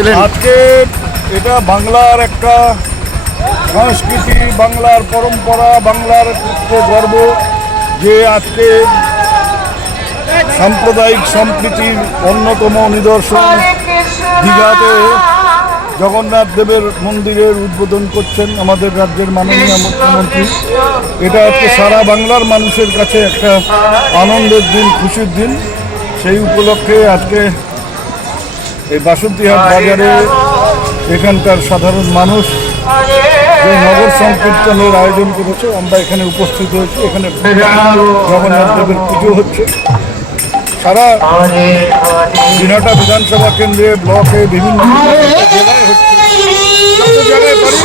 এলেন? আজকে এটা বাংলার একটা সংস্কৃতি, বাংলার পরম্পরা, বাংলার গর্ব যে আজকে সাম্প্রদায়িক সম্প্রীতির অন্যতম নিদর্শন দীঘাতে জগন্নাথ দেবের মন্দিরের উদ্বোধন করছেন আমাদের রাজ্যের মাননীয় মুখ্যমন্ত্রী। এটা আজকে সারা বাংলার মানুষের কাছে একটা আনন্দের দিন, খুশির দিন। সেই উপলক্ষে আজকে এই বাসন্তীহাট বাজারে এখানকার সাধারণ মানুষ যে নগর সংকীর্তনের আয়োজন করেছে, আমরা এখানে উপস্থিত হয়েছি। এখানে জগন্নাথ দেবের পুজো হচ্ছে। সারা দিনহাটা বিধানসভা কেন্দ্রে, ব্লকে, বিভিন্ন জেলায় হচ্ছে। যত জায়গায় পারি